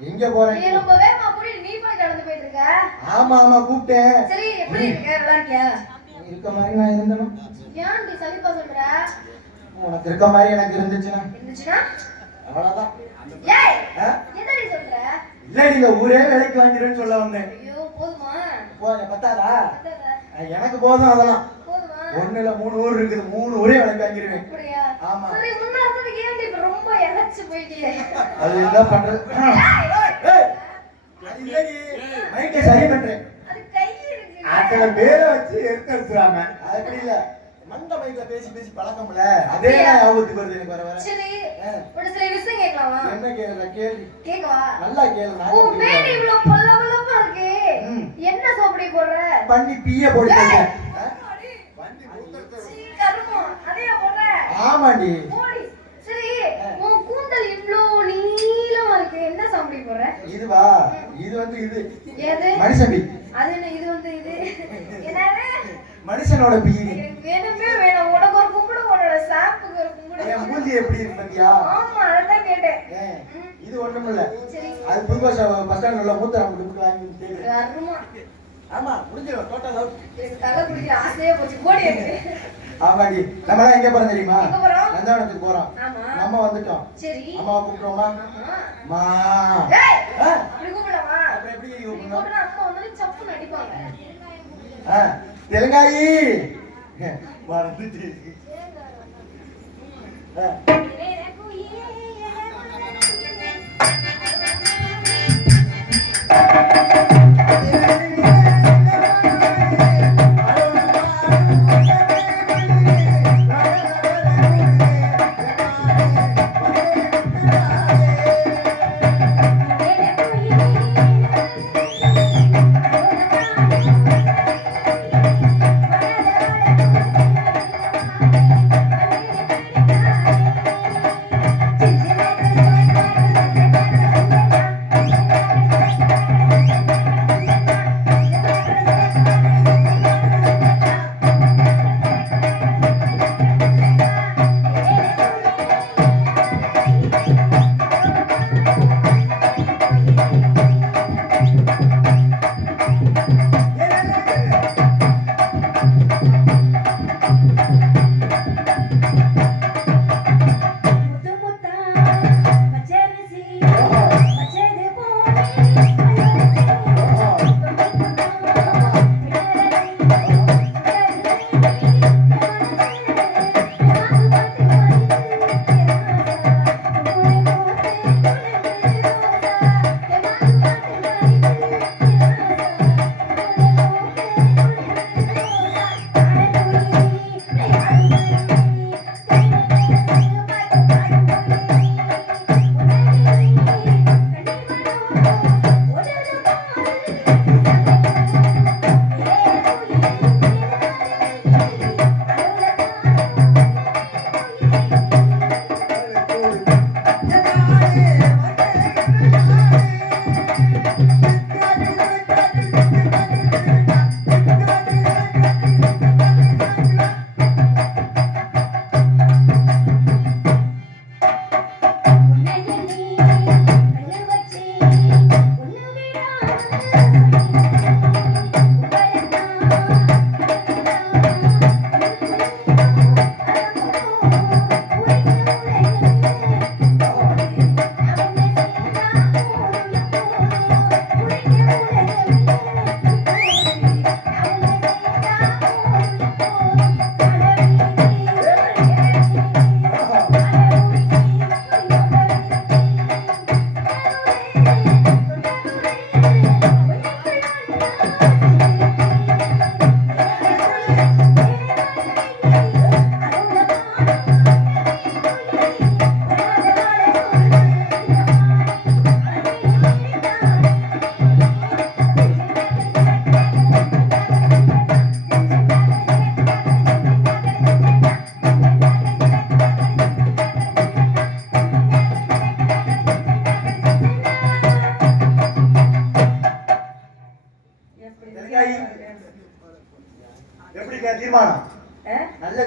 எங்க போறேன்? ஆமா ஆமா கூப்பிட்டேன். இருக்க மாதிரி நான் இருந்தேன். உனக்கு இருக்க மாதிரி எனக்கு இருந்துச்சுன்னா அவ்வளவுதான். இல்ல இந்த ஊரே வேலைக்கு வாங்கிடுன்னு சொல்ல வந்தேன். பத்தாதா? எனக்கு போதும். அதெல்லாம் 1 இல்ல 3 ஊர் இருக்குது. 3 ஊரே வேலைக்கு வாங்கிடுவேன். ஆமா, அது என்ன பண்றது? சரி பண்றேன். அதுல பேரை வச்சு எடுத்துறாங்க. அப்படி இல்ல, மண்ட மைக்ல பேசி பேசி பழக்கம்ல, அதே ஞாபகத்துக்கு வருது எனக்கு. வர வர சரி, ஒரு சில விஷயம் கேட்கலாமா? என்ன கேக்குற? கேளு. கேக்கவா? நல்லா கேளு. உன் மேல இவ்வளவு பல்லவலமா இருக்கு. என்ன சோப்படி போடுற? பண்ணி பீய போடுறீங்க. கருமம், அதையா போடுற? ஆமாடி. போடி. சரி, உன் கூந்தல் இவ்வளவு நீளமா இருக்கு. என்ன சோப்படி போடுற? இதுவா? இது வந்து இது. எது? மனுஷன் பீ. அது என்ன? இது வந்து இது. என்னது? மனுஷனோட பீ. வேணுமே வேணும். உனக்கு ஒரு கும்பிடு, உன்னோட சாப்புக்கு ஒரு கும்பிடு. என் மூஞ்சி எப்படி இருக்கு பாத்தியா? ஆமா, அதான் கேட்டேன். இது ஒண்ணுமில்ல. சரி, அது புதுக்கோட்டை பஸ் ஸ்டாண்ட்ல உள்ள மூத்தரம் கொடுத்து வாங்கி தேடு. கருமம். ஆமா, முடிஞ்சிரும். Total out. எனக்கு தலை குடிக்க ஆசையே போச்சு. போடி எனக்கு. ஆமாடி. நம்மலாம் எங்க போறோம் தெரியுமா? எங்க போறோம்? நந்தவனத்துக்கு போறோம். ஆமா. நம்ம வந்துட்டோம். சரி. அம்மாவை கூப்பிடுவோமா? மா. ஏய், அப்படி கூப்பிடலாமா? அப்புறம் எப்படி நீ கூப்பிடணும்? கூப்பிட்டா அம்மா வந்து சப்புன்னு அடிப்பாங்க. தெலுங்காயி மறந்துட்டு.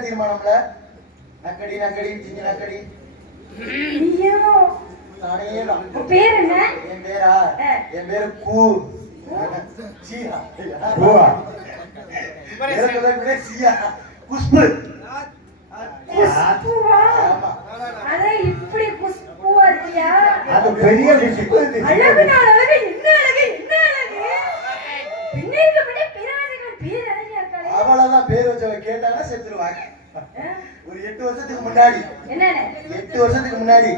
தீர்மானம்ல நக்கடி நக்கடி சிங்க நக்கடி ஐயோ நானே தான். உன் பேர் என்ன? என் பேரா என் பேரு கூ சீயா பூவா சீயா குஷ்பு குஷ்புவா? ஆமா அதான் இப்படி குஷ்புவா இருக்கியா? அது பெரிய விஷயம். அழகுனா அழகு, என்ன அழகு, என்ன அழகு. பின்னிருக்கு பின்னே பிறவாதிகள் பேர் அழகியா இருக்காளே. அவளதான் பேர் வச்சவ கேட்டாங்கன்னா செத்துருவாங்க. ஆ? ஒரு 8 வருஷத்துக்கு முன்னாடி என்னன்னு? 8 வருஷத்துக்கு முன்னாடி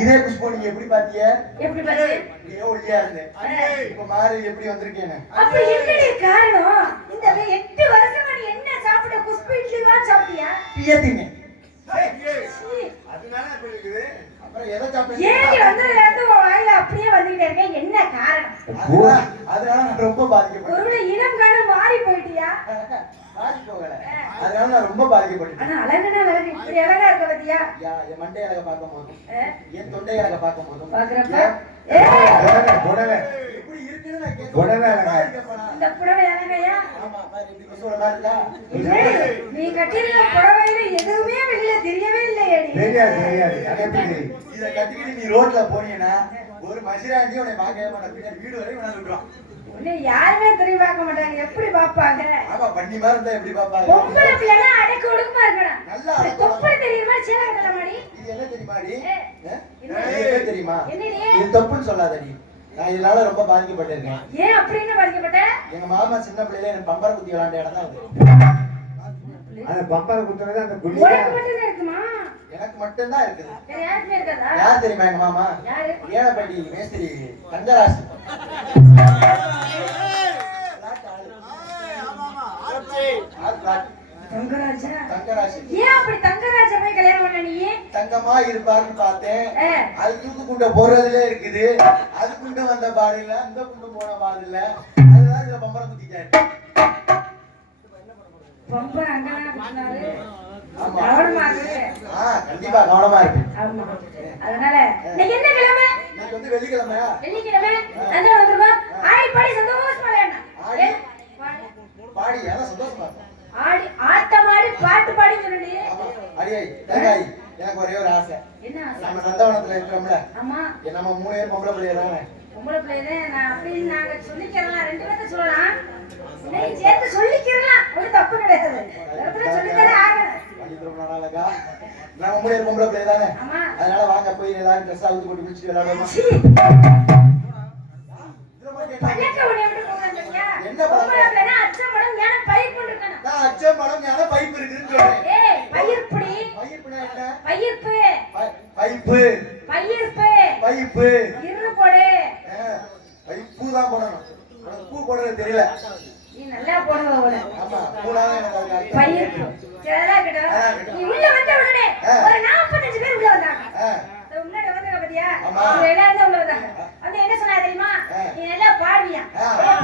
இதே குஷ்பு நீங்க எப்படி பாத்தீங்க? எப்படி பாரு? இப்படியே ஒல்லியா இருந்தேன். இப்ப மாறி எப்படி வந்திருக்கேன்னு அப்ப என்னடி காரணம்? இந்த 8 வருஷமா நீ என்ன சாப்பிட்ட? குஷ்பு இட்லிவா சாப்பிட்டியா? பியத்திங்க சீ. அதனால அப்படி இருக்குது. அப்புறம் எதை ஏன் சாப்பிட்டு நீ வந்ததுல இருந்து உன் வாயில அப்படியே வந்துகிட்டே இருக்க? என்ன காரணம்? அதனால நான் ரொம்ப பாதிக்கப்பட்டேன். ஒருவேளை இனம் காண மாறி போயிட்டியா? மாறி போகல. அதனால நான் ரொம்ப பாதிக்கப்பட்டேன். ஆனா அழகுனா அழகு, இப்படி அழகா இருக்க பாத்தியா? என் மண்டை அழக பார்க்கும் போதும் என் தொண்டை அழக பார்க்கும் போதும் பாக்குறப்ப புடவை எப்படி இருக்குன்னு நான் கேட்க புடவை அழகா. இந்த புடவை அழகையா? ஆமா பாரு இப்படி குஷ்போட மாதிரி இருக்கா? ஏய், நீ கட்டிருக்க புடவையில எதுவுமே வெளியில தெரியவே இல்லையேடி. தெரியாது தெரியாது. அது எப்படி தெரியும்? இதை கட்டிக்கிட்டு நீ ரோட்ல போனீங்கன்னா ஒரு மசிராண்டி உன்னை பார்க்கவே மாட்டேன். பின்னாடி வீடு வரையும் வேணாலும் விட்டுருவான். உன்னை யாருமே திரும்பி பார்க்க மாட்டாங்க. எப்படி பார்ப்பாங்க? ஆமா பண்ணி மாதிரி இருந்தா எப்படி பாப்பாங்க? பொம்பளை பிள்ளைனா அடக்க ஒடுக்கமா இருக்கணும். நல்லா இப்படி அடக்க தொப்பை தெரியுமா? சேலை கட்டலாமாடி? இது என்ன தெரியுமாடி? என்ன? இது என்ன தெரியுமா? என்னடி? இது தப்புன்னு சொல்லாதடி. நான் இதனால ரொம்ப பாதிக்கப்பட்டிருக்கேன். ஏன் அப்படின்னு பாதிக்கப்பட்ட? எங்க மாமா சின்ன பிள்ளையில எனக்கு பம்பர குத்தி விளையாண்ட இடம் தான் அது. அந்த பம்பரை குத்துறது அந்த உனக்கு குள்ளி மட்டும்தான் இருக்குமா? எனக்கு மட்டும்தான் இருக்குது. வேற யாருக்குமே இருக்காதா? யார் தெரியுமா எங்க மாமா? யாரு? ஏனப்பட்டி மேஸ்திரி தங்கராசு. தங்கராஜா? தங்கராசு ஏன் அப்படி தங்கராஜா போய் கல்யாணம் பண்ண நீ? தங்கமா இருப்பாருன்னு பார்த்தேன். ஆ. அது தூக்கு குண்டை போறதுல இருக்குது. அது குண்டை வந்த பாடு இல்ல, அந்த குண்டு போன பாடு இல்ல. அதுதான் இதுல பம்பரம் குத்திட்டாரு. பம்பர் அங்கதானே குத்தினாரு. ஆமா. கவனமா இரு. கண்டிப்பா கவனமா இருக்கு. ஆமா. அதனால இன்னைக்கு என்ன கிழமை? இன்னைக்கு வந்து வெள்ளிக்கிழமையா? வெள்ளிக்கிழமை. அந்த வந்திருக்கோம். ஆடி பாடி சந்தோஷமா விளையாடணும். ஆடி. பாடி. பாடி அதான் சந்தோஷமா இருக்கும். ஆடி ஆட்டம் ஆடி பாட்டு பாடி சொல்லி. ஆமா. அடியை தேங்காய் எனக்கு ஒரே ஒரு ஆசை. என்ன ஆசை? நம்ம நந்தவனத்துல இருக்கிறோம்ல, ஆமா. நம்ம 3 பேர் பொம்பளை பிள்ளைய தானே. பொம்பளை பிள்ளையே நான் அப்படின்னு நாங்க சொல்லிக்கிறலாம். 2 பேர்த்த சொல்லலாம். இன்னைக்கு சேர்த்து சொல்லிக்கிறலாம். ஒரு தப்பு கிடையாது. இடத்துல சொல்லித்தானே ஆகணும். பள்ளிக்கூடம் நாளாக்கா நம்ம 3 பேர் பொம்பளை பிள்ளைய தானே. ஆமா. அதனால வாங்க போய் எல்லாரும் ட்ரெஸ் அவுத்து போட்டு குளிச்சுட்டு விளையாடுவோமா? சீ. இதுல போய் கேட்டா, பழக்க உடைய விட்டு போங்க ஐயா. என்ன பழக்கம்? பொம்பளை பிள்ளைனா அச்சம் படம் ஞான பயிர் கொண்டிருக்கணும். நான் அச்சம் படம் ஞான பைப் இருக்குன்னு சொல்றேன். ஏய் பயிர்ப்புடி. பைப்புனா என்ன? பயிர்ப்பு. பைப்பு பயிர்ப்பு. பைப்பு இரு போடு. பைப்பு தான் போடணும். உனக்கு பூ போடுறது தெரியல. நீ நல்லா போடுவ போல. ஆமா பூனாதான் எனக்கு அதுக்கு அர்த்தம். பயிர்ப்பு. சரிடா கிட்ட. நீ உள்ள வந்த உடனே ஒரு 45 பேர் உள்ள வந்தாங்க. அது முன்னாடி வந்தாங்க பாத்தியா? ஆமா. அவங்க எல்லாரும் தான் உள்ள வந்தாங்க. வந்து என்ன சொன்னா தெரியுமா? நீ நல்லா பாடுவியா?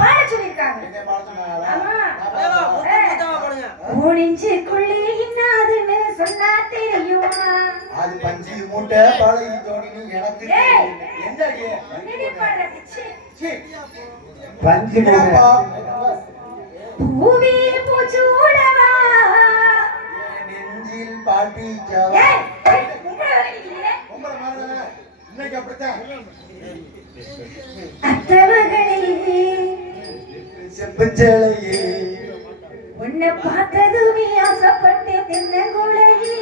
பாட சொல்லிருக்காங்க. என்ன பாட சொன்னாங்களா? ஆமா. நான் பாடுறேன். மூணிஞ்சுக்குள்ளே இன்னாதுன்னு சொன்னா தெரியுமா? அது பஞ்சு மூட்டை பழகி தோணி எனக்கு ஏய். என்ன அடியே? என்னடி பாடுற? சீ. சீ. பஞ்சு என்னப்பா? பூவே பூச்சூடவா? என் நெஞ்சில் பாட்டி ஜவா. ஏய், உங்களை வர நிக்கிறீங்க. உங்களை மாதிரிதானே? இன்னைக்கு அப்படித்தான். அத்தவகளே, செப்புச்சேலையே உன்னை பார்த்ததுமே ஆசைப்பட்டு தென்னங்குழையே.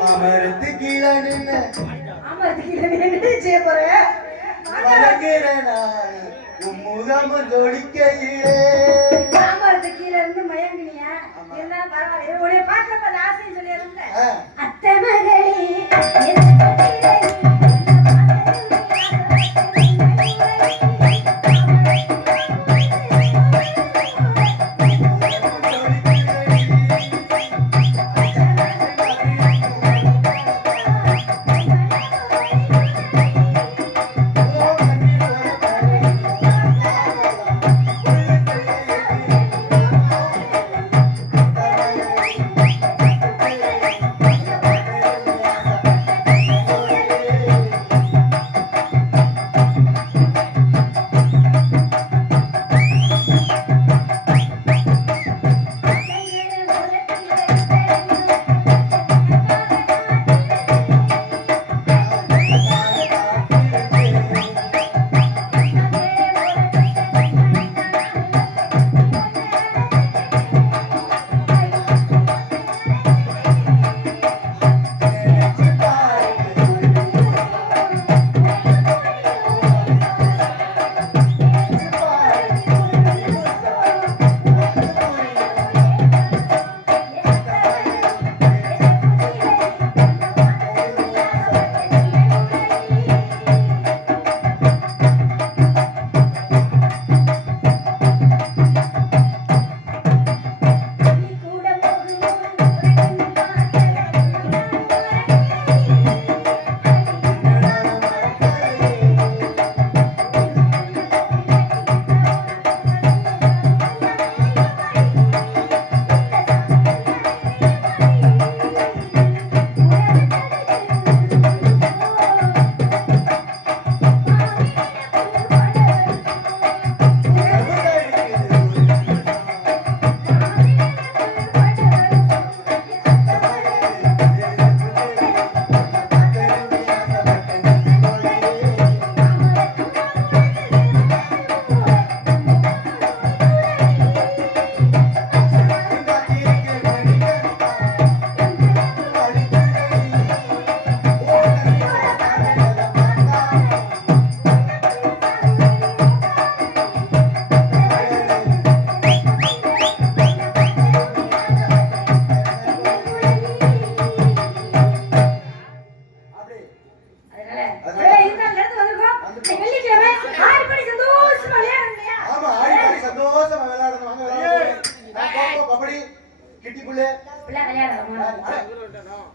மாமரத்து கீழே நின்னு ஆமா, அதுக்கு என்ன செய்ய போற? வணங்குற நான் உன் முகம் ஜொலிக்கையிலே. மாமரத்து கீழே இருந்து மயங்கினியா? இருந்தாலும் பரவாயில்ல. உன்னை பார்க்கிறப்ப அந்த ஆசைன்னு சொல்லிடுறேன்ல. அத்தை மகளே,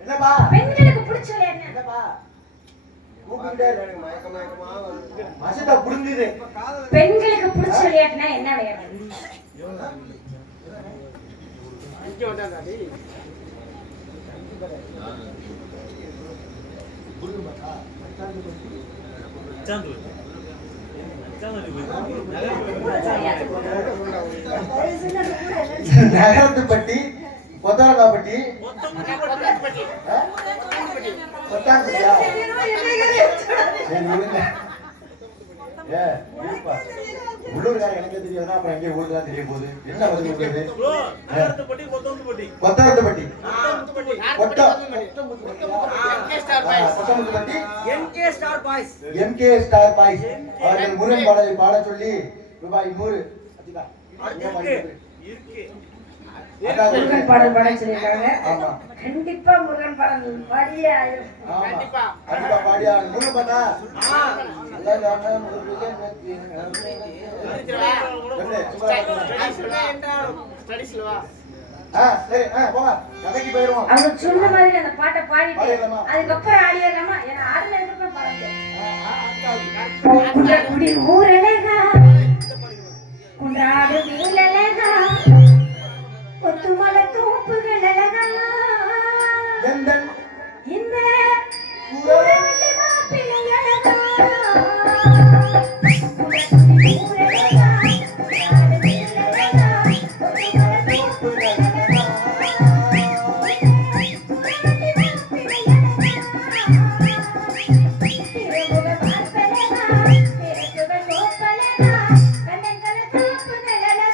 என்னப்பா பெண்களுக்கு பிடிச்ச விளையாட்டு என்ன? என்னப்பா கூப்பிட்டே எனக்கு மயக்க மயக்கமா வருது. மசதா புடுங்குது பெண்களுக்கு பிடிச்ச விளையாட்டுனா என்ன விளையாட்டு? இங்க வந்தாடா டேய். நகரத்துப்பட்டி கொத்தரங்காப்பட்டி கொத்தான்பட்டியா உள்ளூர்கார எனக்கு தெரியாதுன்னா அப்புறம் எங்கே ஊருக்கு தான் தெரிய போகுது என்ன பதில் உங்களுக்கு Kotharathupatti NK star boys. MK star boys அவர்கள் முருகன் பாடலை பாட சொல்லி ரூபாய் 100 முருகன் பாடல் பாட சொல்லியிருக்காங்க. ஆமா கண்டிப்பா முருகன் பாடல் பாடியே ஆயிரும். கண்டிப்பா. கண்டிப்பா பாடியா முருகன் பாட்டா கதைக்கு போயிருவோம் அவங்க சொன்ன மாதிரி அந்த பாட்டை பாடிட்டு பாடிடலாமா? அதுக்கப்புறம் ஆடிடலாமா? ஏன்னா ஆடுனதுக்கு அப்புறம் பாட முடியாது. குன்றக்குடி ஊரழகா குன்றாடு வீழழகா கொத்துமல தோப்புகள் அழகா எந்தன் இந்த ஊரவள்ளி மாப்பிள்ளை அழகா குன்றக்குடி ஊரழகா குன்றாடு வீழழகா கொத்துமல தோப்புகள் அழகா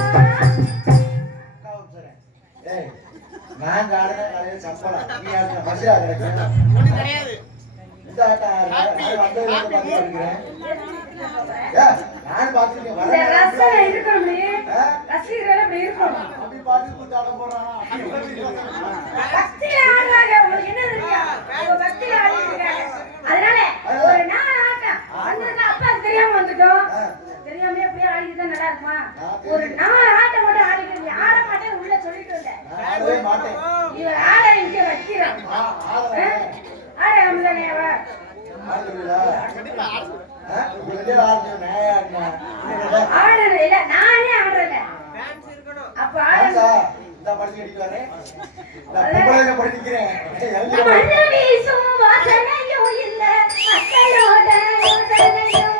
Yeah. நாங்க ஆடுற காலையில சம்பளம் நீ ஆடுற மசிலா கிடைக்கும் ஒண்ணும் கிடையாது. இந்த ஆட்டம் பாத்துக்கிறேன் நான் பாத்துருக்கேன் இந்த ரசனை இருக்கணும் ரசிகர்கள் அப்படி இருக்கணும் அப்படி பாத்து கூத்தாடம் போறானா பக்தியில ஆடுறாங்க உங்களுக்கு என்ன தெரியும் உங்க பக்தியில ஆடிருக்காங்க அதனால ஒரு நாள் ஆட்டம் வந்ததுன்னா அப்பா தெரியாம வந்துட்டோம் தெரியாம எப்படியே ஆடிட்டு தான் நல்லா இருக்குமா ஒரு நாள் ஆட்டம் மட்டும் ஆடிட்டு ஆட மாட்டேன் உள்ள சொல்லிட்டு வந்தேன் ஆடவே மாட்டேன் இவர் ஆட இங்க வைக்கிறோம் ஆட நம்மதானே ஆடுறது இல்ல நானே ஆடுறேன் டான்ஸ் இருக்கணும். அப்ப ஆடுறது மண்ணு வீசும் வாசனையும் இல்ல மக்களோட யோசனையும்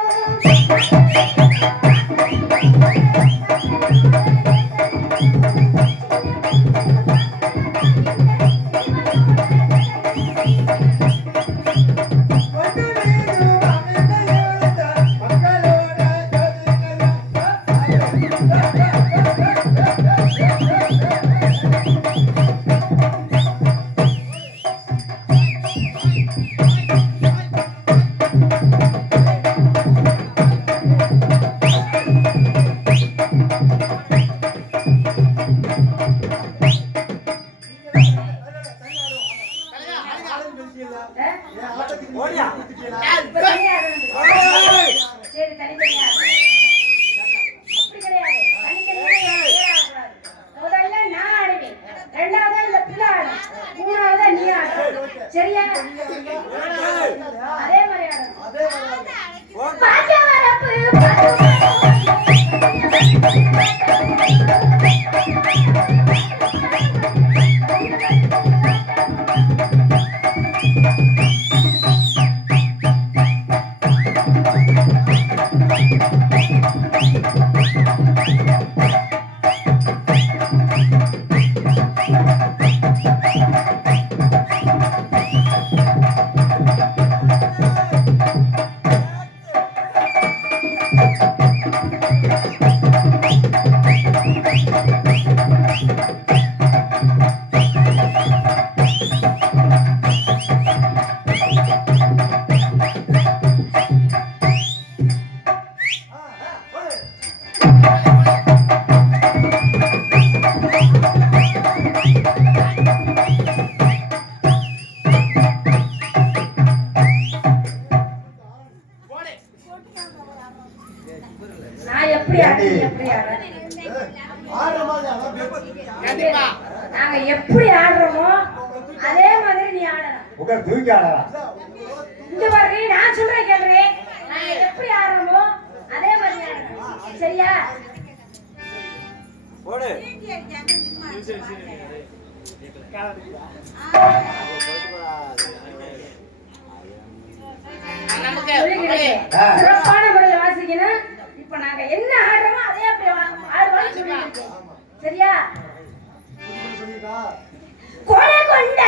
சரி தனித்தனியா அப்படி கிடையாது தனித்தனியா முதல்ல நான் ஆடுவேன் ரெண்டாவது இந்த பிள்ளை ஆடும் மூணாவது நீ ஆடும் சரியா அதே மாதிரி ஆடணும் பாஜா வரப்பு நான் எப்படி ஆடுறேன் நீ எப்படி ஆடுறேன் கண்டிப்பா. நாங்க எப்படி ஆடுறோமோ அதே மாதிரி நீ ஆடணும் உங்க தூக்கி ஆடலாம் இங்க பாரு நான் சொல்றேன் கேக்குறேன் நாங்க எப்படி ஆடுறோமோ அதே மாதிரி ஆடணும் சரியா போடு. நமக்கு சொல்லிக்கிறேன். சிறப்பான முறையில் வாசிக்கணும் இப்ப நாங்க என்ன ஆடுறோமோ அதே அப்படி ஆடுவோம்னு சொல்லிருக்கேன் சரியா கொலை கொண்ட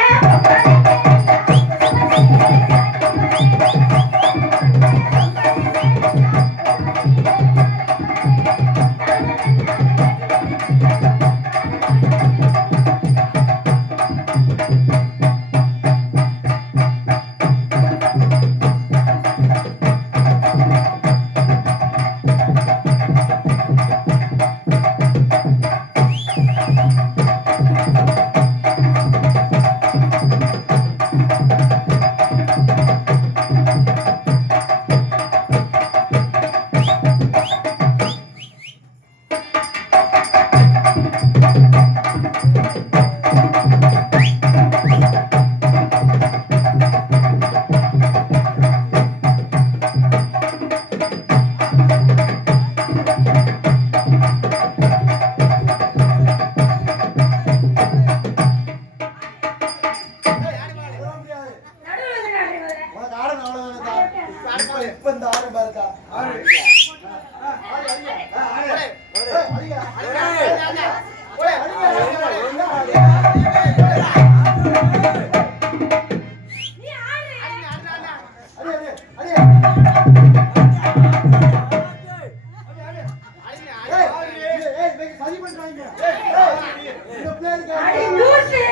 சரி பண்றாங்க வாசிங்க. இந்த பிள்ளைகளுக்கு அடி லூசு.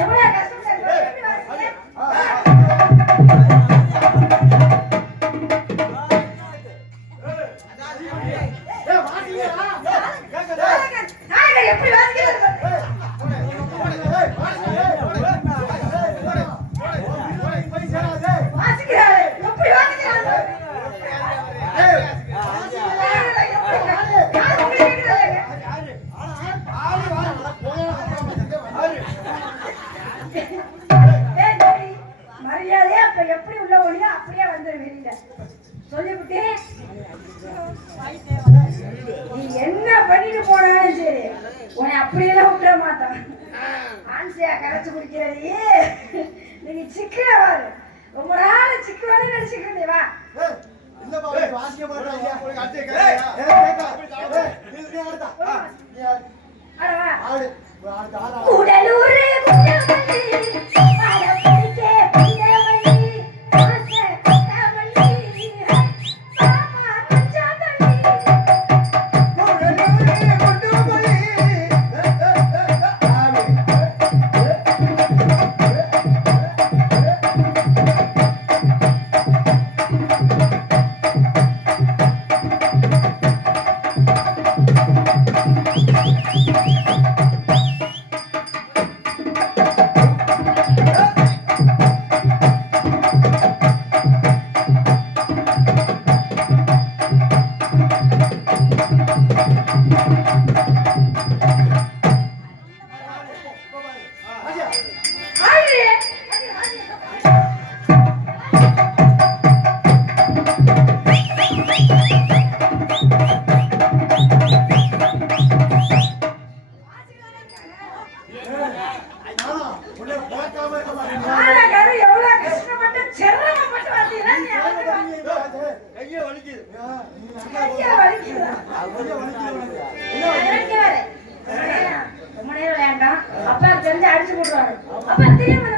எவ்வளவு கஷ்டப்பட்டு எப்படி வாசிக்க? நாயகர் எப்படி வாசிக்கிறாரு பாரு. வாசிக்கிறாரு. எப்படி வாசிக்கிறாரு பாரு. யாரு உங்களுக்கு கேக்குறாங்க? ஏய் தம்பி, மரியாதையா அப்ப எப்படி உள்ள ஒளியோ அப்படியே வந்துரு வெளியில. சொல்லிவிட்டு நீ என்ன பண்ணிட்டு போனாலும் சரி உன்னை அப்படியெல்லாம் விட்டுற மாட்டான். ஆன்சியா கரைச்சு குடிக்கிறடி நீங்க சிக்கன வாரு. ரொம்ப நாள் சிக்கனே நினைச்சுக்கிறீங்க. வா இந்த பாவை வாசிக்க மாட்டாங்க. அட வா. ஆடு ஆடு கூடலூர் குண்டமல்லி பாடப்படிக்கே புண்டமல்லி ஆசை கட்டமல்லி சாமா கச்சாமல்லி ஆடு உன்னை பார்க்காம இருக்க மாட்டேன். ஆளகாரு எவ்வளவு கஷ்டப்பட்டு சிரமப்பட்டு வந்தீங்கன்னா நீ அவனுக்கு கையே வலிக்குது. கையா வலிக்குதா? இறங்கி வர. ரொம்ப நேரம் வேண்டாம். அப்பா தெரிஞ்சு அடிச்சு போட்டுருவாரு. அப்பா தெரியாம